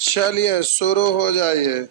चलिए शुरू हो जाइए।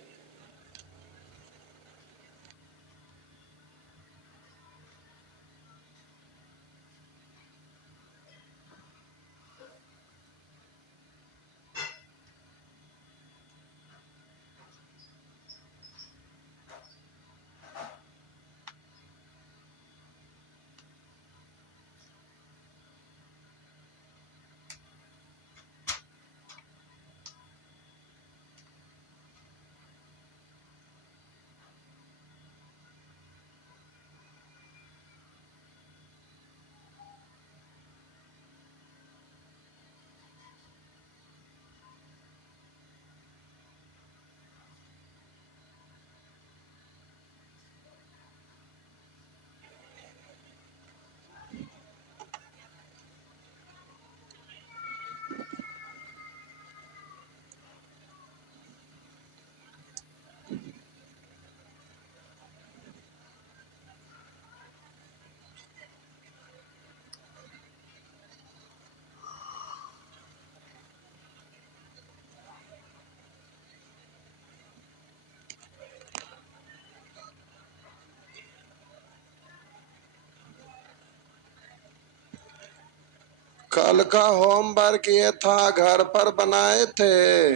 कल का होमवर्क ये था, घर पर बनाए थे।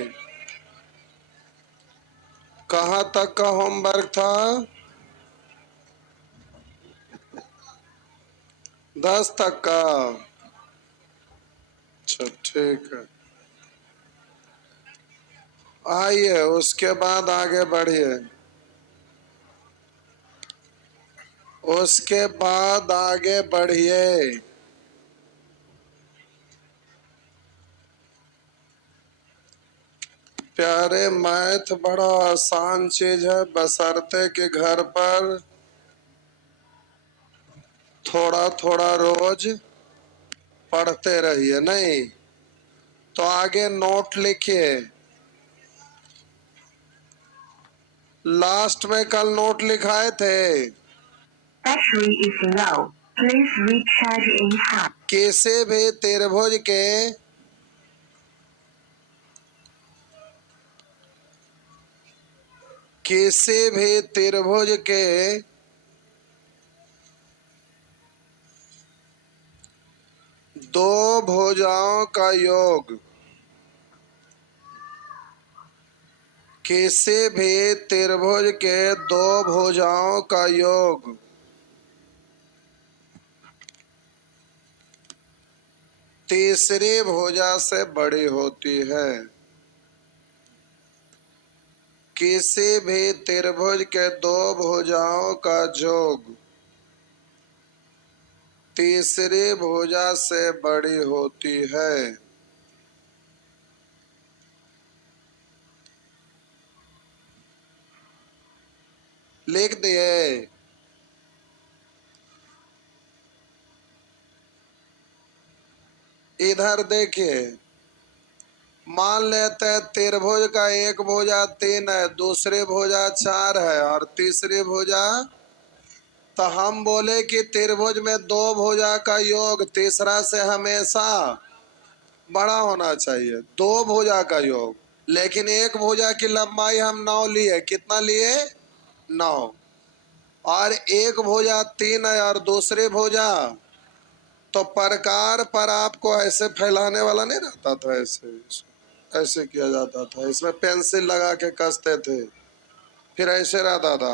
कहाँ तक का होमवर्क था? 10 तक का। अच्छा ठीक है, आइए उसके बाद आगे बढ़िए। उसके बाद आगे बढ़िए। प्यारे, मैथ बड़ा आसान चीज है, बशर्ते कि घर पर थोड़ा थोड़ा रोज पढ़ते रहिए। नहीं तो आगे नोट लिखिए। लास्ट में कल नोट लिखाए थे। Battery is low. Please recharge in half. किसी भी त्रिभुज के दो भुजाओं का योग, किसी भी त्रिभुज के दो भुजाओं का योग तीसरी भुजा से बड़ी होती है। किसी भी त्रिभुज के दो भुजाओं का योग तीसरी भुजा से बड़ी होती है। लिख दिए। इधर देखिए, मान लेते हैं त्रिभुज का एक भुजा 3 है, दूसरी भुजा 4 है और तीसरी भुजा, तो हम बोले कि त्रिभुज में दो भुजा का योग तीसरा से हमेशा बड़ा होना चाहिए। दो भुजा का योग, लेकिन एक भुजा की लंबाई हम 9 लिए। कितना लिए? 9। और एक भुजा 3 है और दूसरी भुजा, तो प्रकार पर आपको ऐसे फैलाने वाला नहीं रहता था, ऐसे ऐसे किया जाता था, इसमें पेंसिल लगा के कसते थे, फिर ऐसे रहता था।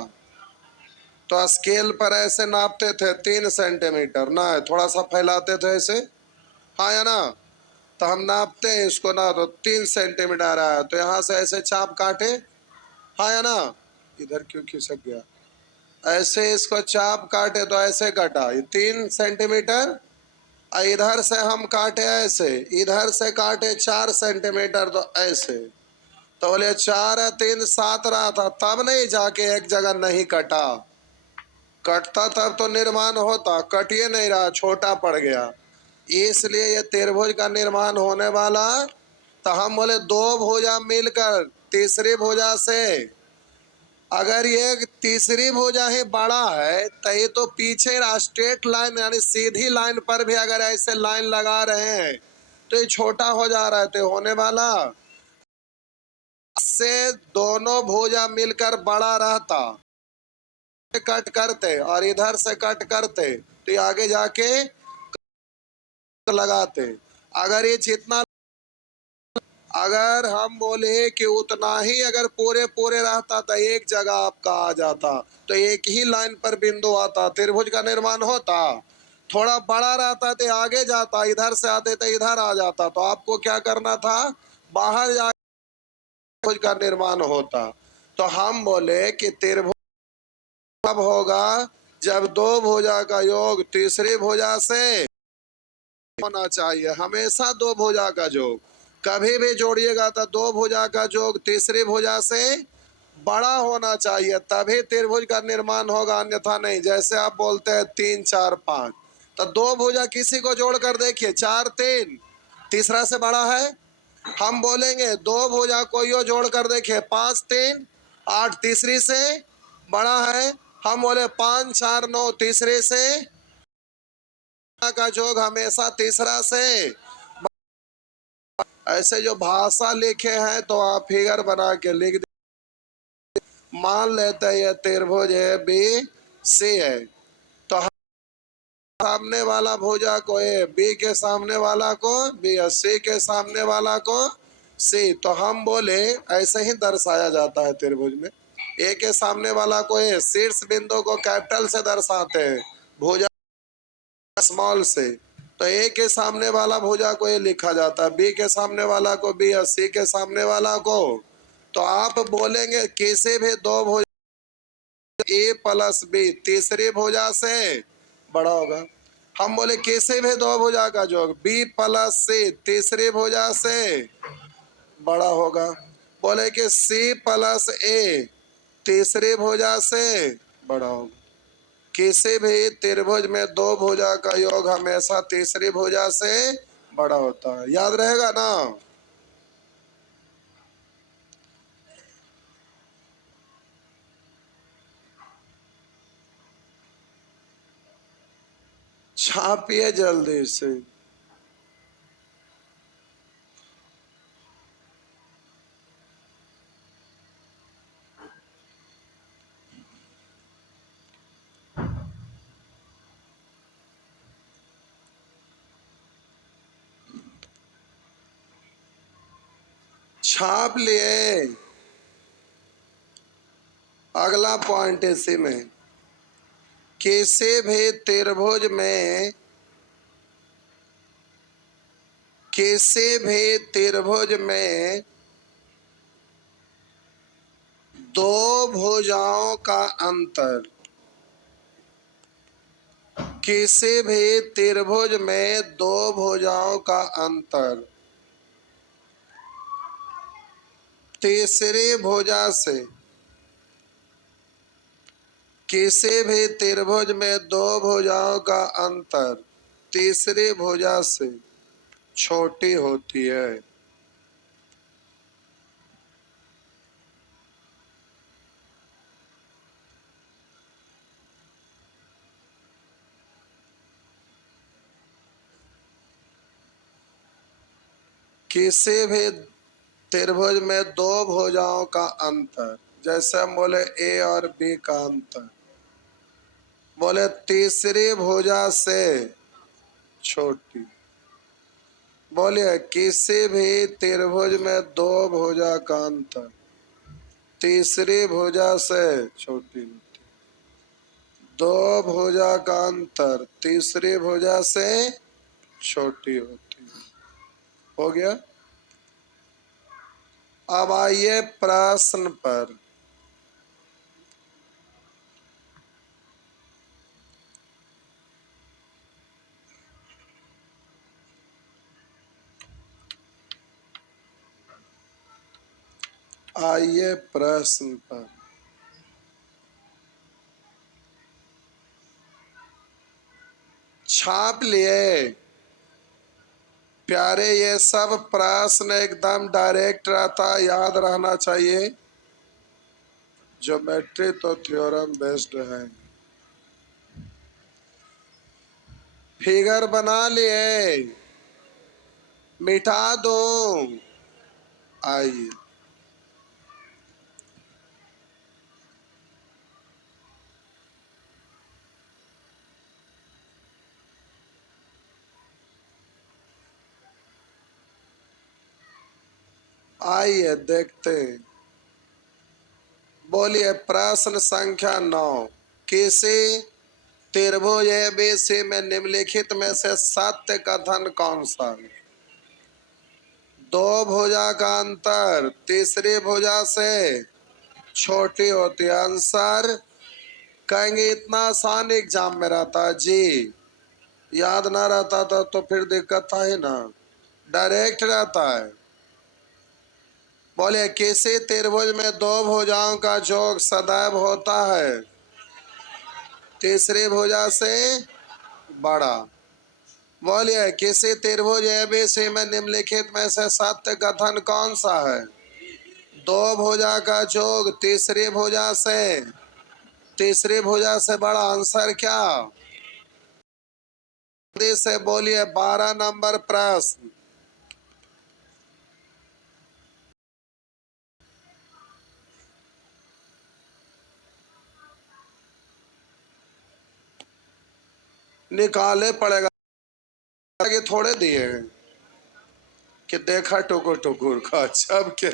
तो स्केल पर ऐसे नापते थे 3 सेंटीमीटर ना, थोड़ा सा फैलाते थे ऐसे, हाँ या ना? तो हम नापते हैं इसको ना, तो 3 सेंटीमीटर आया, तो यहाँ से ऐसे चाप काटे, हाँ या ना? इधर क्यों खिसक गया? ऐसे इसको चाप काटे तो ऐसे कटा, ये 3 सेंटीमीटर। इधर से हम काटे ऐसे, इधर से काटे 4 सेंटीमीटर, तो ऐसे, तो बोले 4 है 3 7 रहा था, तब नहीं जाके एक जगह नहीं कटा। कटता तब तो निर्माण होता, कटिए नहीं रहा, छोटा पड़ गया, इसलिए ये त्रिभुज का निर्माण होने वाला। तो हम बोले दो भुजा मिलकर तीसरी भुजा से, अगर ये तीसरी भुजा ही बड़ा है तो ये तो पीछे स्ट्रेट लाइन यानी सीधी लाइन पर भी अगर ऐसे लाइन लगा रहे हैं तो ये छोटा हो जा रहा है, तो होने वाला से दोनों भुजा मिलकर बड़ा रहता, कट करते और इधर से कट करते तो ये आगे जाके लगाते। अगर ये जितना, अगर हम बोले कि उतना ही अगर पूरे पूरे रहता तो एक जगह आपका आ जाता, तो एक ही लाइन पर बिंदु आता, त्रिभुज का निर्माण होता। थोड़ा बड़ा रहता तो आगे जाता, इधर से आते तो इधर आ जाता, तो आपको क्या करना था, बाहर जाकर त्रिभुज का निर्माण होता। तो हम बोले कि त्रिभुज कब होगा, जब दो भुजा का योग तीसरी भुजा से होना चाहिए। हमेशा दो भुजा का जोग, कभी भी जोड़िएगा तो दो भुजा का जोग तीसरी भुजा से बड़ा होना चाहिए, तभी त्रिभुज का निर्माण होगा, अन्यथा नहीं। जैसे आप बोलते हैं 3 4 5, तो दो भुजा किसी को जोड़ कर देखिए, 4 3 तीसरा से बड़ा है। हम बोलेंगे दो भुजा कोई जोड़ कर देखिए, 5 3 8 तीसरी से बड़ा है। हम बोले 5 4 9 तीसरे से का जोग हमेशा तीसरा से। ऐसे जो भाषा लिखे हैं तो आप फिगर बना के लिख दे। मान लेते हैं ये त्रिभुज है बी सी है, तो हम सामने वाला भुजा को ए, बी के सामने वाला को बी, सी के सामने वाला को सी। तो हम बोले ऐसे ही दर्शाया जाता है त्रिभुज में। ए के सामने वाला को ए, शीर्ष बिंदु को कैपिटल से दर्शाते हैं, भुजा स्मॉल से। तो ए के सामने वाला भुजा को ए लिखा जाता है, बी के सामने वाला को बी और सी के सामने वाला को। तो आप बोलेंगे किसी भी दो भुजा ए प्लस बी तीसरी भुजा से बड़ा होगा। हम बोले किसी भी दो भुजा का जोग बी प्लस सी तीसरी भुजा से बड़ा होगा। बोले कि सी प्लस ए तीसरी भुजा से बड़ा होगा। किसी भी त्रिभुज में दो भुजा का योग हमेशा तीसरी भुजा से बड़ा होता है, याद रहेगा ना। छापिए जल्दी से। छाप लिए। अगला पॉइंट इसी में, किसी भी त्रिभुज में, किसी भी त्रिभुज में दो भुजाओं का अंतर, किसी भी त्रिभुज में दो भुजाओं का अंतर तीसरी भुजा से, किसी भी त्रिभुज में दो भुजाओं का अंतर तीसरी भुजा से छोटी होती है। किसी भी त्रिभुज में दो भुजाओं का अंतर, जैसे हम बोले ए और बी का अंतर, बोले तीसरी भुजा से छोटी। बोलिए किसी भी त्रिभुज में दो भुजा का अंतर तीसरी भुजा से छोटी होती। दो भुजा का अंतर तीसरी भुजा से छोटी होती है। हो गया। अब आइए प्रश्न पर। आइए प्रश्न पर। छाप लिए प्यारे, ये सब प्रश्न एकदम डायरेक्ट रहता, याद रहना चाहिए। ज्योमेट्री तो थ्योरम बेस्ड है। फिगर बना लिए, मिटा दूं? आइए आइए देखते हैं। बोलिए प्रश्न संख्या 9। किसी त्रिभुज एबीसी में निम्नलिखित में से सत्य कथन कौन सा है? दो भुजा का अंतर तीसरी भुजा से छोटी होती है। आंसर कहेंगे इतना आसान एग्जाम में रहता है जी। याद ना रहता था तो फिर दिक्कत था ही ना, डायरेक्ट रहता है। बोले किसी त्रिभुज में दो भुजाओं का योग सदैव होता है तीसरी भुजा से बड़ा। बोलिए किसी त्रिभुज एबीसी में निम्नलिखित में से सत्य कथन कौन सा है? दो भुजा का योग तीसरी भुजा से बड़ा। आंसर क्या? जल्दी से बोलिए 12 नंबर प्रश्न। निकाले पड़ेगा कि थोड़े दिए कि देखा टुकुर टुकुर का सब के।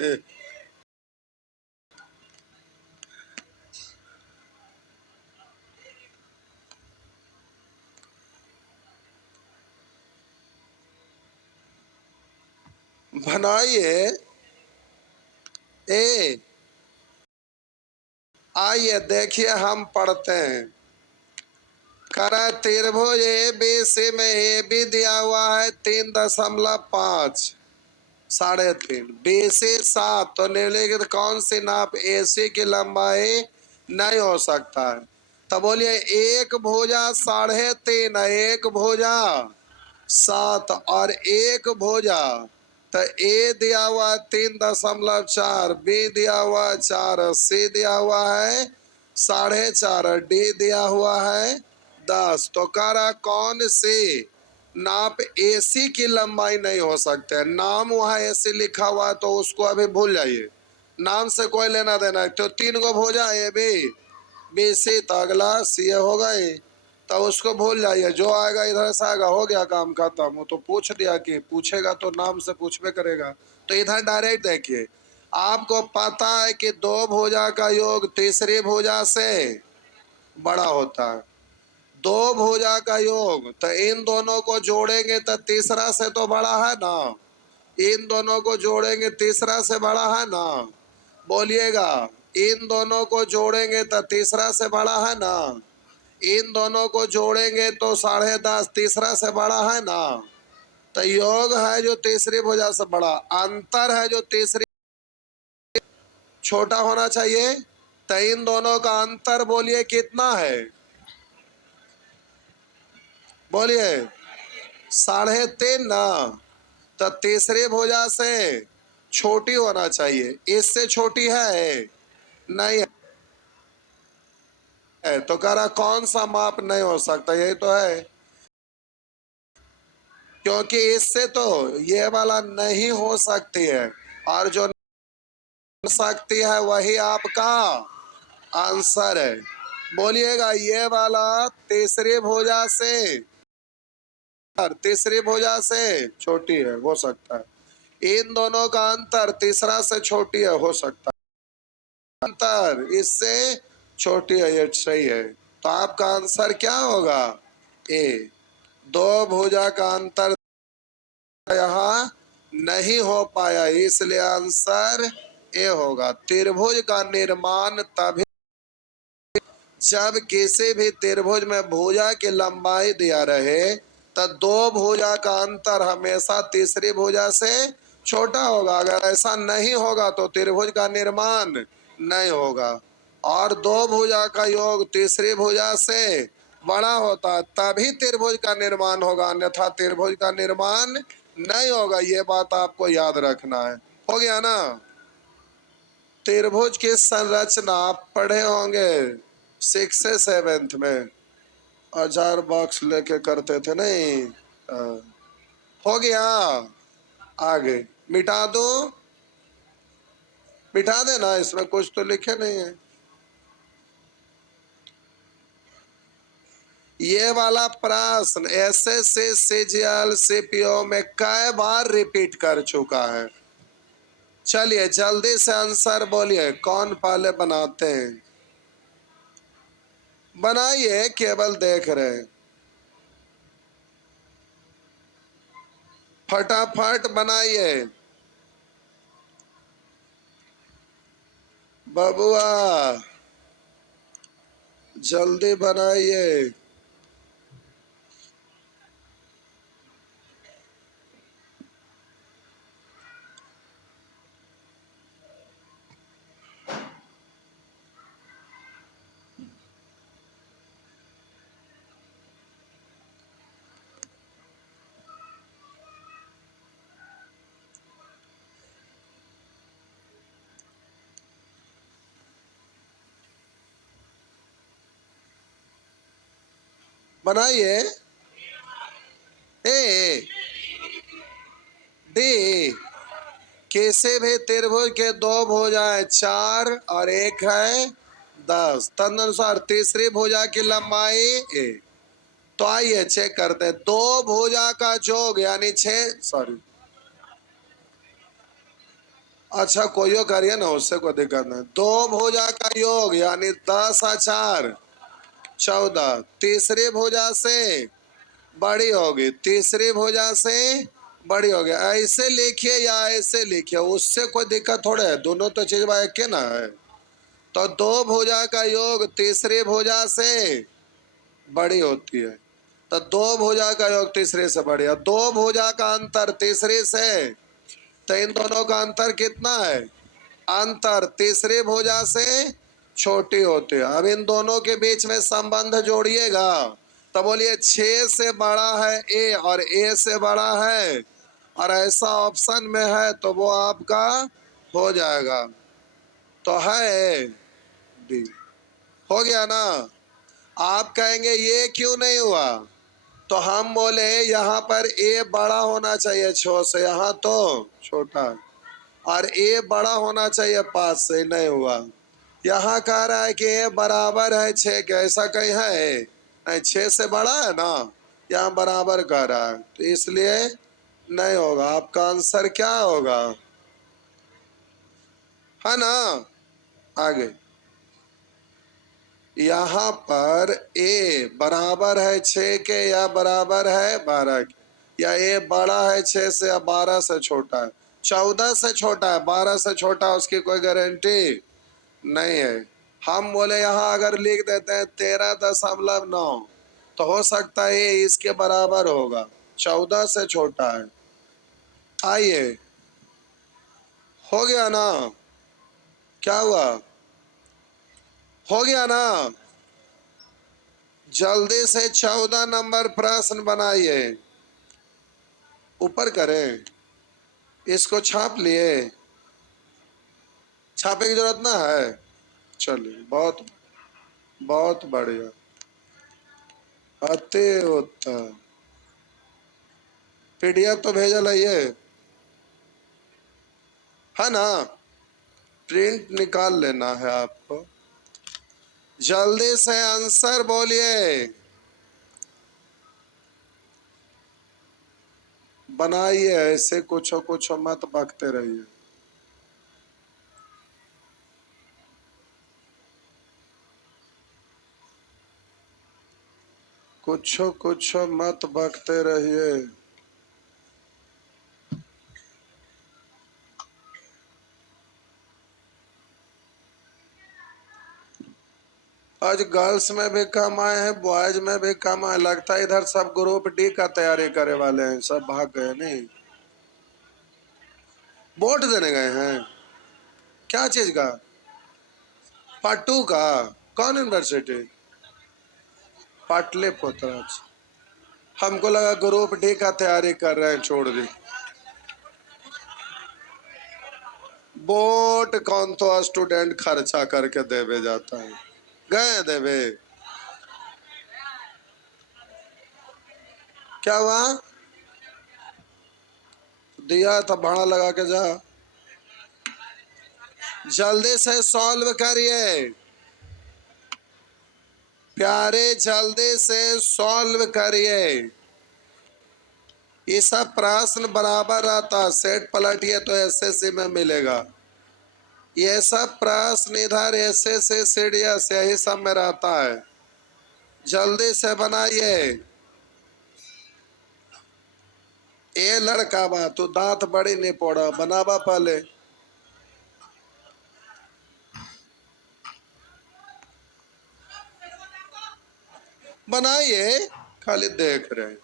बनाइए ए। आइए देखिए हम पढ़ते हैं। करा त्रिभुज ए बी सी में ए बी दिया हुआ है 3.5 3.5 बी सी 7। तो निम्नलिखित कौन सी नाप ए सी की लंबाई नहीं हो सकता है? तो बोलिए एक भुजा 3.5 है, एक भुजा 7 और एक भुजा। तो ए दिया हुआ है 3.4, बी दिया हुआ है 4, सी दिया हुआ है 4.5, डी दिया हुआ है 10। तो कह रहा कौन सी नाप एसी की लंबाई नहीं हो सकते? नाम वहां एसी लिखा हुआ है तो उसको अभी भूल जाइए, नाम से कोई लेना देना है। तो 3 को भुजा ए बी सी, तो अगला सी होगा ही, तो उसको भूल जाइए। जो आएगा इधर से आएगा, हो गया काम खत्म। वो तो पूछ दिया कि पूछेगा तो नाम से पूछबे करेगा। तो इधर डायरेक्ट देखिए, आपको पता है कि दो भुजा का योग तीसरी भुजा से बड़ा होता है। दो भुजा का योग, तो इन दोनों को जोड़ेंगे तो तीसरा से तो बड़ा है ना। इन दोनों को जोड़ेंगे तीसरा से बड़ा है ना। बोलिएगा इन दोनों को जोड़ेंगे तो तीसरा से बड़ा है ना। इन दोनों को जोड़ेंगे तो 10.5 तीसरा से बड़ा है ना। तो योग है जो तीसरी भुजा से बड़ा, अंतर है जो तीसरी छोटा होना चाहिए। तो इन दोनों का अंतर बोलिए कितना है? बोलिए 3.5 ना। तो तीसरी भुजा से छोटी होना चाहिए, इससे छोटी है नहीं है। तो कह रहा कौन सा माप नहीं हो सकता? यही तो है, क्योंकि इससे तो ये वाला नहीं हो सकती है, और जो सकती है वही आपका आंसर है। बोलिएगा ये वाला तीसरी भुजा से छोटी है, हो सकता है। इन दोनों का अंतर तीसरा से छोटी है, हो सकता है। अंतर इससे छोटी है, ये सही है। तो आपका आंसर क्या होगा? ए। दो भुजा का अंतर यहाँ नहीं हो पाया, इसलिए आंसर ए होगा। त्रिभुज का निर्माण तभी जब किसी भी त्रिभुज में भुजा की लंबाई दिया रहे, तो दो भुजा का अंतर हमेशा तीसरी भुजा से छोटा होगा। अगर ऐसा नहीं होगा तो त्रिभुज का निर्माण नहीं होगा। और दो भुजा का योग तीसरी भुजा से बड़ा होता है, तभी त्रिभुज का निर्माण होगा, अन्यथा त्रिभुज का निर्माण नहीं होगा। ये बात आपको याद रखना है। हो गया ना? त्रिभुज की संरचना आप पढ़े होंगे 6 से 7th में, 1000 बॉक्स लेके करते थे नहीं। हो गया? आगे मिटा दो, मिटा देना, इसमें कुछ तो लिखे नहीं है। ये वाला प्रश्न एसएससी सीजीएल सीपीओ में कई बार रिपीट कर चुका है। चलिए जल्दी से आंसर बोलिए, कौन पहले बनाते हैं? बनाइए, केवल देख रहे हैं। फटाफट बनाइए बबुआ, जल्दी बनाइए। बनाइए। ए डी, कैसे भी त्रिभुज के दो भुजा है 4 और 1 है 10, तदनुसार तीसरी भुजा की लंबाई ए। तो आइए चेक करते हैं, दो भुजा का जोग यानी 6, सॉरी, अच्छा कोई करिए ना, उससे कोई दिक्कत नहीं। दो भुजा का योग यानी 10 और 4 14, तीसरी भुजा से बड़ी होगी, तीसरी भुजा से बड़ी होगी। ऐसे लिखिए या ऐसे लिखिए, उससे कोई दिक्कत थोड़े है, दोनों तो चीज एक के ना है। तो दो भुजा का योग तीसरी भुजा से बड़ी होती है, तो दो भुजा का योग तीसरे से बड़ी है। दो भुजा का अंतर तीसरे से, तो इन दोनों का अंतर कितना है? अंतर तीसरी भुजा से छोटी होती है। अब इन दोनों के बीच में संबंध जोड़िएगा, तो बोलिए 6 से बड़ा है ए और ए से बड़ा है, और ऐसा ऑप्शन में है तो वो आपका हो जाएगा। तो है डी, हो गया ना? आप कहेंगे ये क्यों नहीं हुआ, तो हम बोले यहाँ पर ए बड़ा होना चाहिए 6 से, यहाँ तो छोटा है, और ए बड़ा होना चाहिए 5 से, नहीं हुआ। यहाँ कह रहा है कि ए बराबर है 6 के, ऐसा कहीं है नहीं, 6 से बड़ा है ना, यहाँ बराबर कह रहा है, तो इसलिए नहीं होगा। आपका आंसर क्या होगा, है ना? आगे यहाँ पर ए बराबर है 6 के या बराबर है 12 के, या ए बड़ा है 6 से या 12 से छोटा है? 14 से छोटा है, 12 से छोटा, उसकी कोई गारंटी नहीं है। हम बोले यहाँ अगर लिख देते हैं 13.9, तो हो सकता है ये इसके बराबर होगा, 14 से छोटा है। आइए, हो गया ना? क्या हुआ, हो गया ना? जल्दी से 14 नंबर प्रश्न बनाइए, ऊपर करें, इसको छाप लिए, छापे की जरूरत ना है। चलिए, बहुत बहुत बढ़िया, अति उत्तम। पीडीएफ तो भेजल है ये, है ना? प्रिंट निकाल लेना है आपको। जल्दी से आंसर बोलिए, बनाइए, ऐसे कुछ मत बकते रहिए। कुछ मत बकते रहिए। आज गर्ल्स में भी कम आए हैं, बॉयज में भी कम आए, लगता है इधर सब ग्रुप डी का तैयारी करे वाले हैं, सब भाग गए नहीं, वोट देने गए हैं। क्या चीज का? पार्ट 2 का? कौन यूनिवर्सिटी? पाटलिपुत्र। हमको लगा ग्रुप डी का तैयारी कर रहे हैं, छोड़ दी। वोट कौन तो स्टूडेंट खर्चा करके देवे जाता है, गए देवे। क्या हुआ? दिया तो भाड़ा लगा के जा। जल्दी से सॉल्व करिए प्यारे, जल्दी से सॉल्व करिए। ये सब प्रश्न बराबर रहता, सेट पलटिए तो एसएससी में मिलेगा। ये सब प्रश्न इधर एसएससी सीडीएस यही सब में रहता है। जल्दी से बनाइए। ए लड़का बा तू दांत बड़ी नहीं पोड़ा, बनावा पहले। बनाइए, खाली देख रहे हैं।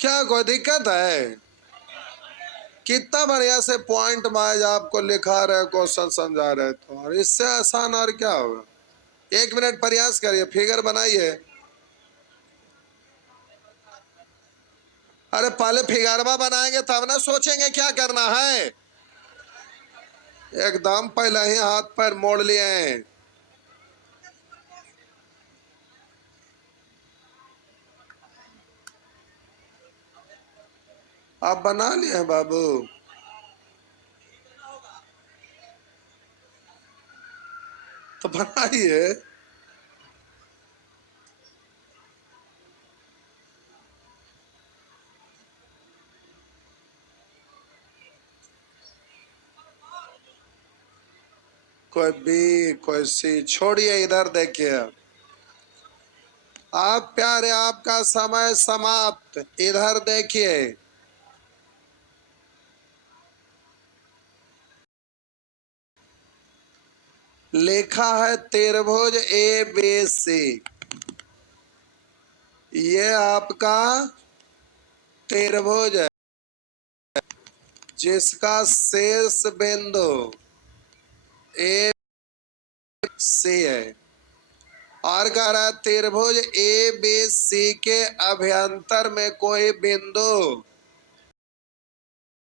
क्या कोई दिक्कत है? कितना बढ़िया से पॉइंट वाइज आपको लिखा रहे, क्वेश्चन समझा रहे, तो और इससे आसान और क्या होगा। 1 मिनट प्रयास करिए, फिगर बनाइए। अरे पहले फिगरवा बनाएंगे तब ना सोचेंगे क्या करना है। एकदम पहले ही हाथ पैर मोड़ लिए हैं। आप बना लिए हैं बाबू? तो बनाइए। कोई बी कोई सी छोड़िए, इधर देखिए। आप प्यारे, आपका समय समाप्त। इधर देखिए, लिखा है त्रिभुज ए बी सी। ये आपका त्रिभुज है जिसका शीर्ष बिंदु ए सी है, और कह रहा है त्रिभुज ए बी सी के अभ्यंतर में कोई बिंदु,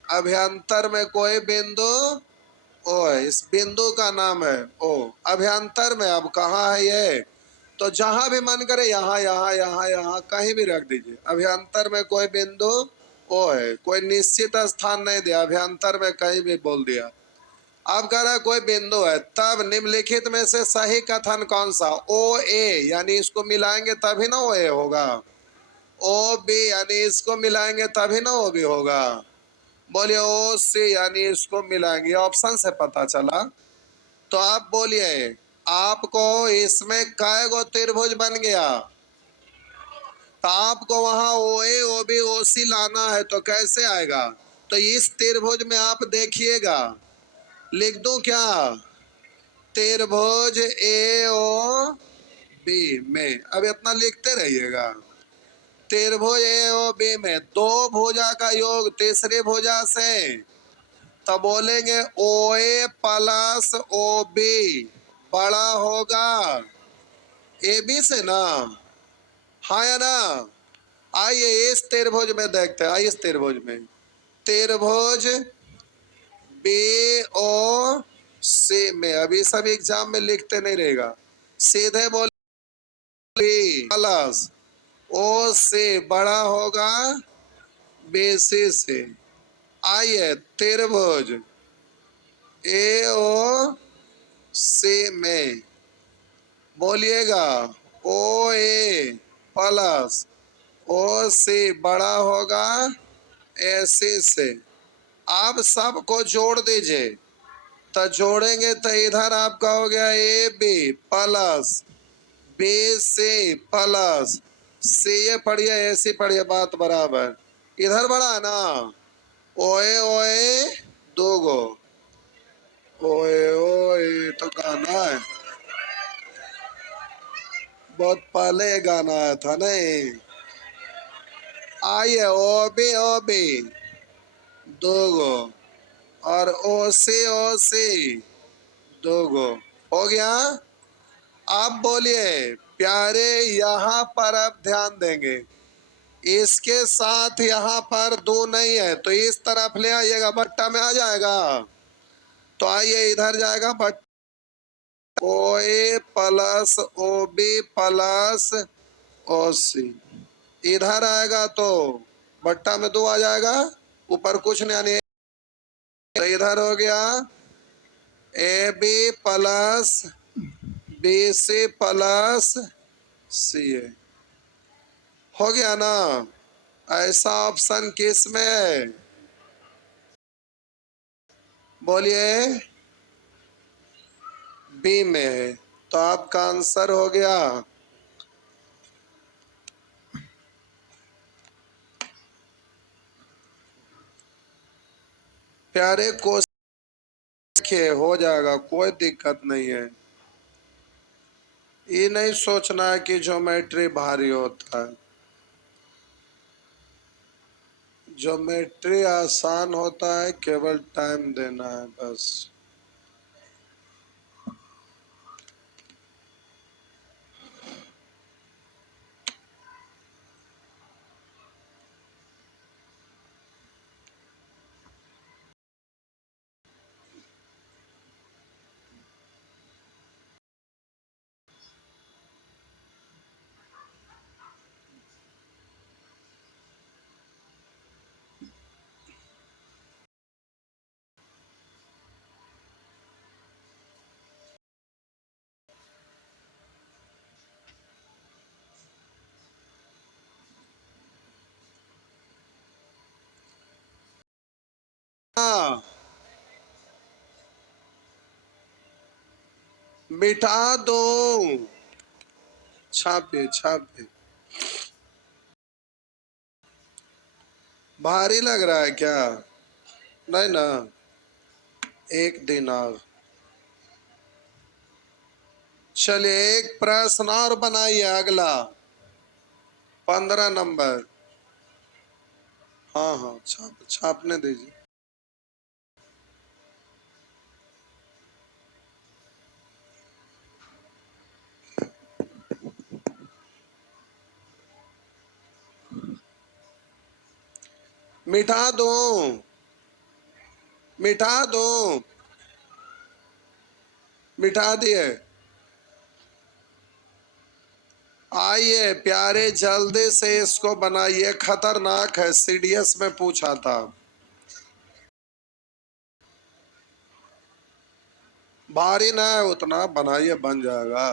अभ्यंतर में कोई बिंदु ओ है। इस बिंदु का नाम है ओ। अभ्यंतर में अब कहाँ है ये? तो जहां भी मन करे, यहाँ यहाँ यहाँ यहाँ कहीं भी रख दीजिए। अभ्यंतर में कोई बिंदु ओ है, कोई निश्चित स्थान नहीं दिया, अभ्यंतर में कहीं भी बोल दिया। अब कह रहा है कोई बिंदु है, तब निम्नलिखित में से सही कथन कौन सा? ओ ए, यानी इसको मिलाएंगे तभी ना ओ ए होगा। ओ बी, यानी इसको मिलाएंगे तभी ना ओ बी होगा। बोलिए ओ सी, यानी इसको मिलाएंगे। ऑप्शन से पता चला। तो आप बोलिए, आपको इसमें कै गो त्रिभुज बन गया? तो आपको वहां ओ ए ओ बी ओ सी लाना है, तो कैसे आएगा? तो इस त्रिभुज में आप देखिएगा, लिख दूं क्या? त्रिभुज ए ओ बी में, अब इतना लिखते रहिएगा। त्रिभुज ए ओ बी में दो भुजा का योग तीसरी भुजा से, तब बोलेंगे ओ ए प्लस ओ बी बड़ा होगा ए बी से ना। हाँ या ना? आइए इस त्रिभुज में देखते हैं। आइए इस त्रिभुज में, त्रिभुज बी ओ सी में, अभी सब एग्जाम में लिखते नहीं रहेगा, सीधे बोल बी प्लस ओ से बड़ा होगा बी सी से। आइए त्रिभुज ए ओ सी में बोलिएगा ओ ए प्लस ओ सी बड़ा होगा ए सी से। आप सबको जोड़ दीजिए, तो जोड़ेंगे तो इधर आपका हो गया A B plus B C plus C, ये पढ़िए ए सी पढ़िए, बात बराबर। इधर बड़ा है ना, ओए ओए दो गो, ओए ओए तो गाना है, बहुत पहले ये गाना आया था नहीं। आइए ओ बी दो गो, और ओ सी दो गो, हो गया। आप बोलिए प्यारे, यहाँ पर अब ध्यान देंगे, इसके साथ यहाँ पर दो नहीं है, तो इस तरफ ले आइएगा, बट्टा में आ जाएगा। तो आइए इधर जाएगा बट्टा, O A plus O B plus O C, इधर आएगा तो बट्टा में दो आ जाएगा, ऊपर कुछ नहीं आने। तो इधर हो गया A B plus B C plus C A. हो गया ना। ऐसा ऑप्शन किस में है? बोलिए। बी में है। तो आपका आंसर हो गया। प्यारे देखिए हो जाएगा, कोई दिक्कत नहीं है। ये नहीं सोचना है कि ज्योमेट्री भारी होता है। ज्योमेट्री आसान होता है, केवल टाइम देना है बस। हाँ, मिटा दो। छापे छापे। भारी लग रहा है क्या? नहीं ना। एक दिन और। चलिए एक प्रश्न और बनाइए अगला। 15 नंबर। हाँ हाँ, छापने दीजिए। मिटा दो। मिटा दो। मिटा दिए। आइए प्यारे, जल्दी से इसको बनाइए, खतरनाक है, सीडीएस में पूछा था। भारी ना है उतना, बनाइए बन जाएगा।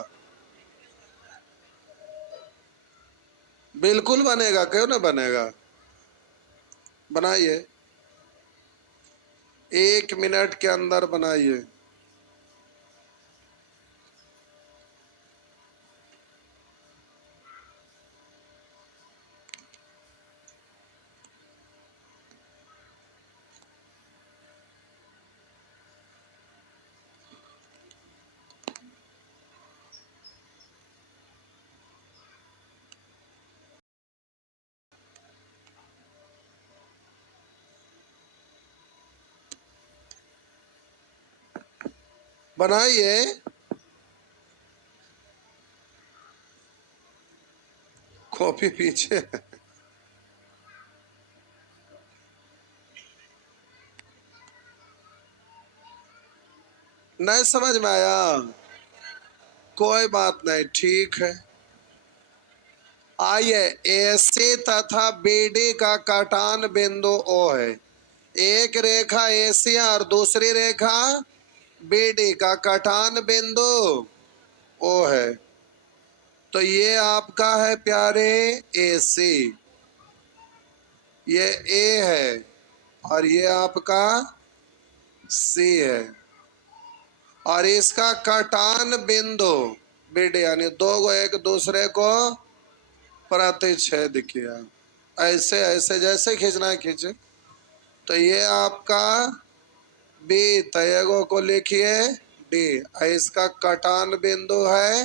बिल्कुल बनेगा, क्यों ना बनेगा। बनाइए, 1 मिनट के अंदर बनाइए। बनाइए। कॉपी पीछे। नहीं समझ में आया? कोई बात नहीं, ठीक है। आइए, एसी तथा बीडी का कटान बिंदु ओ है। एक रेखा एसी और दूसरी रेखा बीडी का कटान बिंदु ओ है। तो ये आपका है प्यारे एसी, ये ए है, और ये आपका सी है। और इसका कटान बिंदु बीडी, यानी दो को एक दूसरे को प्रतिच्छेद किया। ऐसे ऐसे जैसे खींचना है खींचे। तो ये आपका बी, तयगो को लिखिए डी। इसका कटान बिंदु है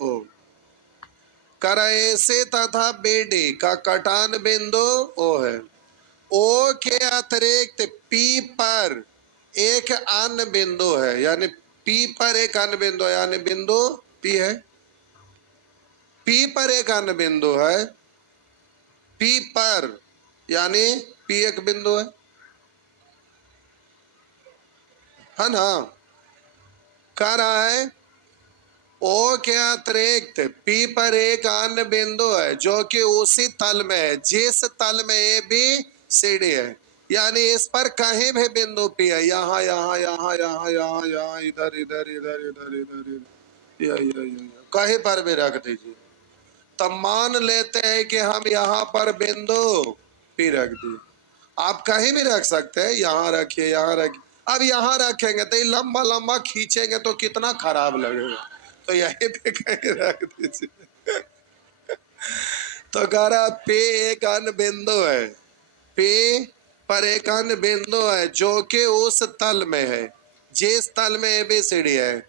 ओ। कर एसी तथा बीडी का कटान बिंदु ओ है। ओ के अतिरिक्त पी पर एक अन्य बिंदु है, यानी पी पर एक अन्य बिंदु है, यानी बिंदु पी है। पी पर एक अन्य बिंदु है, पी पर, यानी पी एक बिंदु है ना। कह रहा है ओ के अतिरिक्त पी पर एक अन्य बिंदु है जो कि उसी तल में है जिस तल में ए बी सी डी है। यानी इस पर कहीं भी बिंदु पी है, यहाँ यहाँ यहाँ यहाँ यहाँ यहाँ, इधर इधर इधर इधर इधर इधर, कहीं पर भी रख दीजिए। तब मान लेते हैं कि हम यहाँ पर बिंदु P रख दी। आप कहीं भी रख सकते हैं, यहाँ रखिए, यहाँ रखिए। अब यहाँ रखेंगे तो ये लंबा लंबा खींचेंगे तो कितना खराब लगेगा, तो यहीं पे कहीं रख दीजिए। तो कह रहा P एक अन्य बिंदु है, P पर एक अन्य बिंदु है जो कि उस तल में है जिस तल में ABCD है।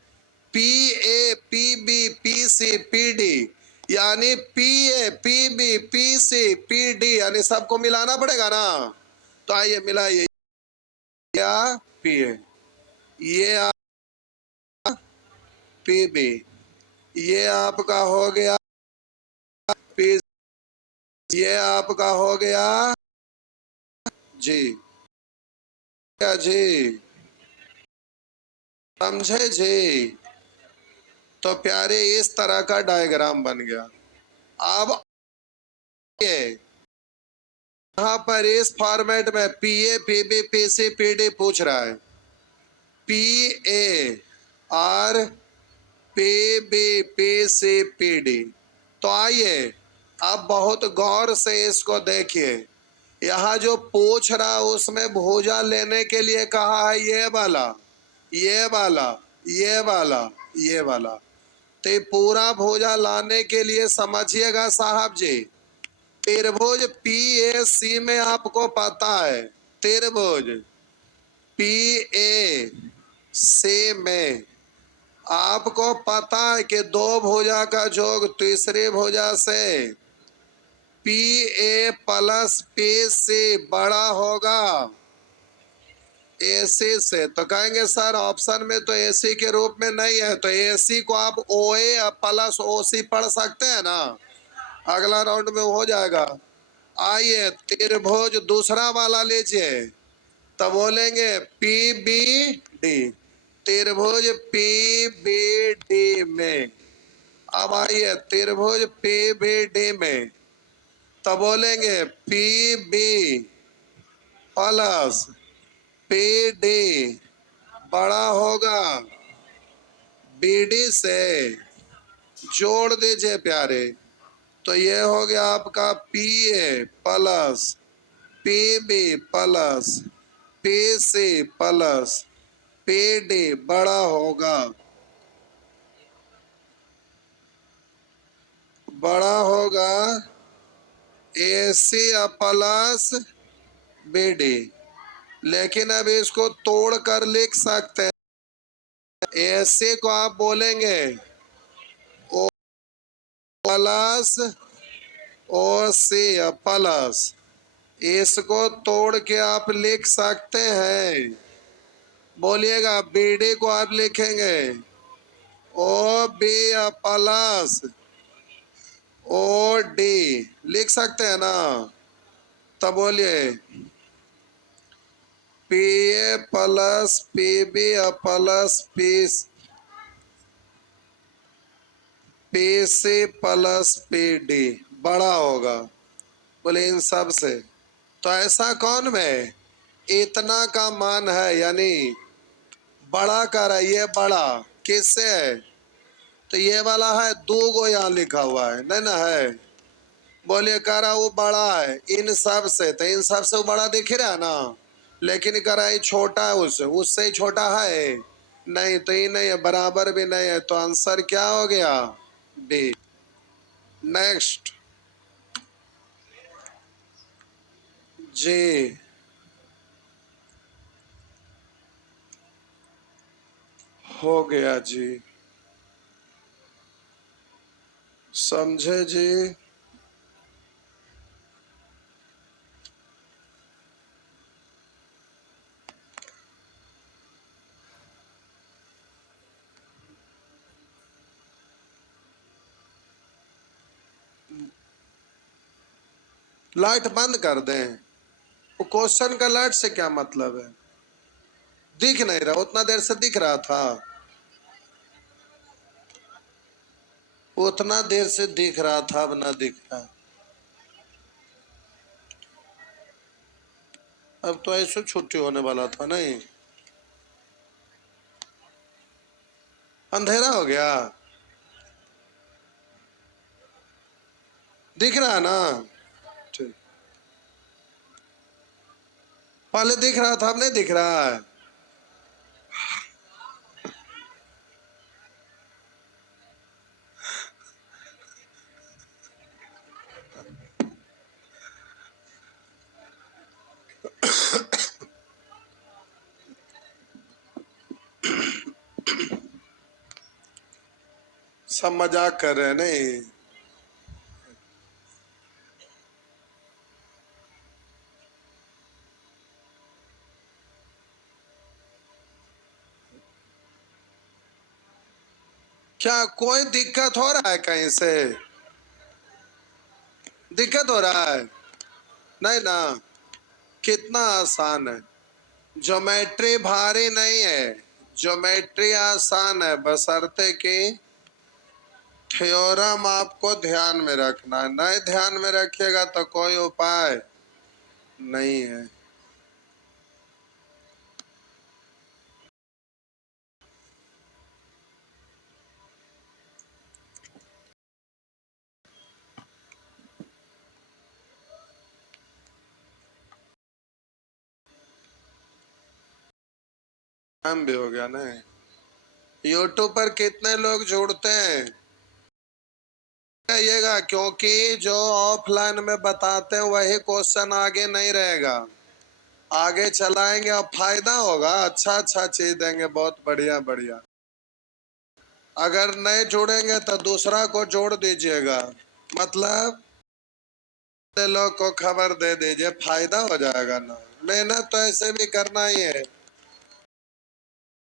PA PB PC PD यानी PA PB PC PD यानी सबको मिलाना पड़ेगा ना। तो आइए मिलाइए, क्या PA, ये PB, ये आपका हो गया PC, ये आपका हो गया जी, क्या जी, समझे जी। तो प्यारे इस तरह का डायग्राम बन गया। अब ये यहाँ पर इस फॉर्मेट में PA PB PC PD पूछ रहा है, PA और PB PC PD। तो आइए अब बहुत गौर से इसको देखिए। यहाँ जो पूछ रहा उसमें भुजा लेने के लिए कहा है ये वाला, ये वाला, ये वाला, ये वाला। तो ये पूरा भुजा लाने के लिए समझिएगा साहब जी, त्रिभुज PAC में आपको पता है, त्रिभुज PAC में आपको पता है कि दो भुजा का योग तीसरी भुजा से PA प्लस PC बड़ा होगा AC से। तो कहेंगे सर ऑप्शन में तो AC के रूप में नहीं है, तो AC को आप OA प्लस OC पढ़ सकते हैं ना, अगला राउंड में हो जाएगा। आइए त्रिभुज दूसरा वाला लीजिए, तो बोलेंगे PBD, त्रिभुज PBD में। अब आइए त्रिभुज PBD में, तो बोलेंगे PB प्लस PD बड़ा होगा BD से, जोड़ दीजिए प्यारे। तो ये हो गया आपका PA plus PB plus PC plus PD बड़ा होगा, बड़ा होगा AC प्लस BD। लेकिन अब इसको तोड़ कर लिख सकते हैं, AC को आप बोलेंगे O प्लस OC प्लस, इसको तोड़ के आप लिख सकते हैं, बोलिएगा BD को आप लिखेंगे OB प्लस OD, लिख सकते हैं ना। तब बोलिए PA plus PB plus PC plus PD बड़ा होगा, बोले इन सब से। तो ऐसा कौन में इतना का मान है, यानी बड़ा कर है, ये बड़ा किससे है, तो ये वाला है, दो गो यहाँ लिखा हुआ है नहीं ना है, बोलिए कह रहा वो बड़ा है इन सब से, तो इन सब से वो बड़ा दिख रहा है ना, लेकिन कह रहा है छोटा है उससे, उससे ही छोटा है नहीं, तो ये नहीं है, बराबर भी नहीं है, तो आंसर क्या हो गया बी। नेक्स्ट जी, हो गया जी, समझे जी। लाइट बंद कर दें, वो क्वेश्चन का लाइट से क्या मतलब है, दिख नहीं रहा, उतना देर से दिख रहा था, उतना देर से दिख रहा था, अब ना दिख रहा। अब तो ऐसे छुट्टी होने वाला था नहीं, अंधेरा हो गया। दिख रहा है ना? ठीक, पहले दिख रहा था, अब नहीं दिख रहा है। सब मजाक कर रहे हैं नहीं? क्या कोई दिक्कत हो रहा है कहीं से? दिक्कत हो रहा है? नहीं ना? कितना आसान है। ज्योमेट्री भारी नहीं है, ज्योमेट्री आसान है, बशर्ते कि थ्योरम आपको ध्यान में रखना है। नहीं ध्यान में रखिएगा तो कोई उपाय नहीं है। टाइम भी हो गया नहीं? यूट्यूब पर कितने लोग जुड़ते हैं कहिएगा, क्योंकि जो ऑफलाइन में बताते हैं वही क्वेश्चन आगे नहीं रहेगा, आगे चलाएंगे और फायदा होगा। अच्छा अच्छा चीज देंगे, बहुत बढ़िया बढ़िया। अगर नहीं जोड़ेंगे तो दूसरा को जोड़ दीजिएगा, मतलब लोग को खबर दे दीजिए, फायदा हो जाएगा ना। मेहनत तो ऐसे भी करना ही है।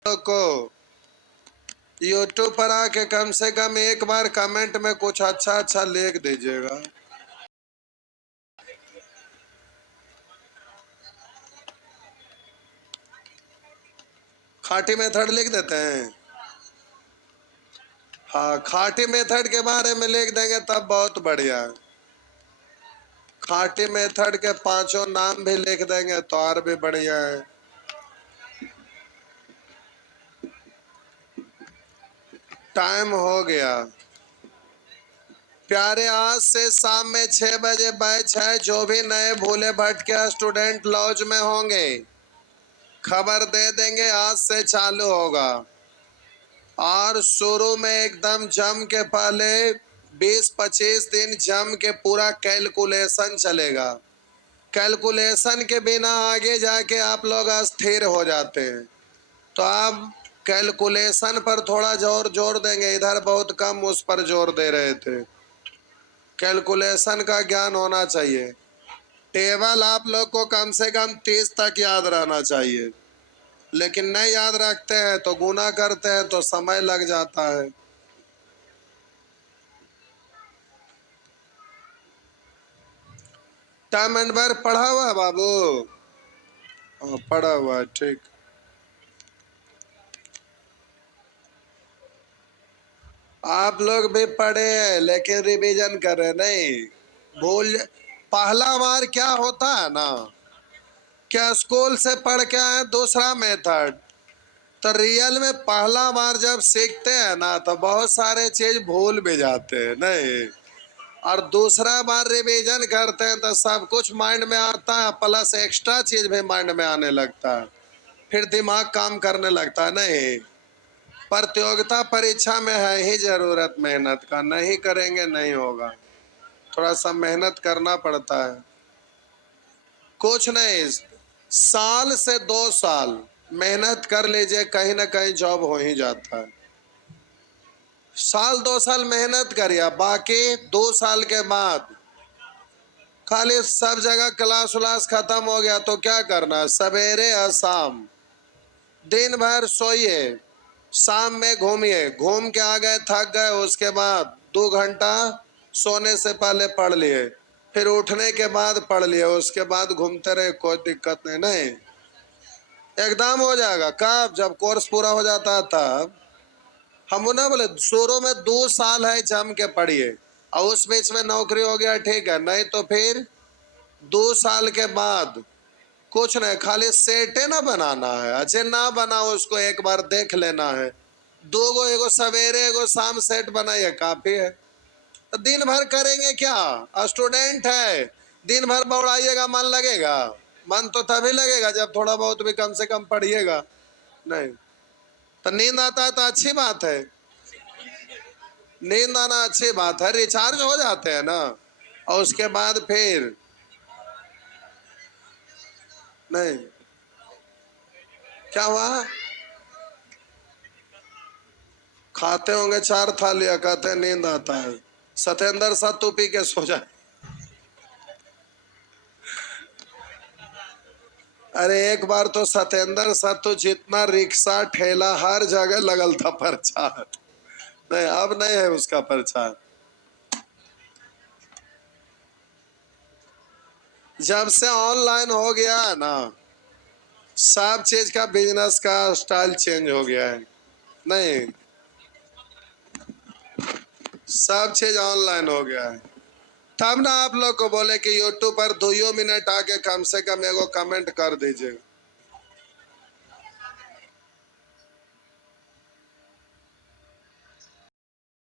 लोग को यूट्यूब पर आके कम से कम एक बार कमेंट में कुछ अच्छा अच्छा लिख दीजिएगा। खाटी मेथड लिख देते हैं। हाँ, खाटी मेथड के बारे में लिख देंगे तब बहुत बढ़िया है। खाटी मेथड के पांचों नाम भी लिख देंगे तो और भी बढ़िया है। टाइम हो गया प्यारे, आज से शाम में 6 बजे बैच है। जो भी नए भूले भटके स्टूडेंट लॉज में होंगे खबर दे देंगे, आज से चालू होगा। और शुरू में एकदम जम के, पहले 20-25 दिन जम के पूरा कैलकुलेशन चलेगा। कैलकुलेशन के बिना आगे जाके आप लोग अस्थिर हो जाते हैं, तो आप कैलकुलेशन पर थोड़ा जोर देंगे। इधर बहुत कम उस पर जोर दे रहे थे। कैलकुलेशन का ज्ञान होना चाहिए। टेबल आप लोग को कम से कम 30 तक याद रहना चाहिए, लेकिन नहीं याद रखते हैं तो गुना करते हैं तो समय लग जाता है। टाइम एंड वर्क पढ़ा हुआ है बाबू? हाँ, पढ़ा हुआ है, ठीक। आप लोग भी पढ़े हैं लेकिन रिवीजन कर रहे नहीं। भूल, पहला बार क्या होता है ना, क्या स्कूल से पढ़ के आए दूसरा मेथड, तो रियल में पहला बार जब सीखते हैं ना तो बहुत सारे चीज भूल भी जाते हैं नहीं, और दूसरा बार रिवीजन करते हैं तो सब कुछ माइंड में आता है, प्लस एक्स्ट्रा चीज भी माइंड में आने लगता है, फिर दिमाग काम करने लगता है नहीं। प्रतियोगिता परीक्षा में है ही जरूरत मेहनत का, नहीं करेंगे नहीं होगा। थोड़ा सा मेहनत करना पड़ता है। कुछ नहीं, साल से 2 साल मेहनत कर लीजिए, कहीं ना कहीं जॉब हो ही जाता है। साल 2 साल मेहनत करिए, बाकी 2 साल के बाद खाली सब जगह क्लास उलास खत्म हो गया तो क्या करना है, सवेरे और शाम दिन भर सोइए, शाम में घूमिए, घूम के आ गए थक गए, उसके बाद 2 घंटा सोने से पहले पढ़ लिए, फिर उठने के बाद पढ़ लिए, उसके बाद घूमते रहे, कोई दिक्कत नहीं नहीं, एकदम हो जाएगा। कब? जब कोर्स पूरा हो जाता है तब। हम ना बोले शुरू में 2 साल है जम के पढ़िए, और उस बीच में नौकरी हो गया ठीक है, नहीं तो फिर 2 साल के बाद कुछ नहीं, खाली सेटे ना बनाना है, अच्छे ना बनाओ उसको, एक बार देख लेना है। 2 गो, एगो सवेरे एगो शाम सेट बनाइए, काफी है। तो दिन भर करेंगे क्या? स्टूडेंट है, दिन भर बौड़ाइएगा, मन लगेगा? मन तो तभी लगेगा जब थोड़ा बहुत भी कम से कम पढ़िएगा। नहीं तो नींद आता है तो अच्छी बात है, नींद आना अच्छी बात है, रिचार्ज हो जाते हैं ना। और उसके बाद फिर नहीं, क्या हुआ? खाते होंगे 4 थालियां, कहते हैं नींद आता है। सतेंद्र सत्तू पी के सो जाए। अरे एक बार तो सतेंद्र सत्तू जितना रिक्शा ठेला हर जगह लगल था प्रचार। नहीं अब नहीं है उसका प्रचार। जब से ऑनलाइन हो गया है ना, सब चीज का बिजनेस का स्टाइल चेंज हो गया है। नहीं, सब चीज ऑनलाइन हो गया है। तब ना आप लोग को बोले कि यूट्यूब पर 2 मिनट आके कम से कम एगो कमेंट कर दीजिएगा।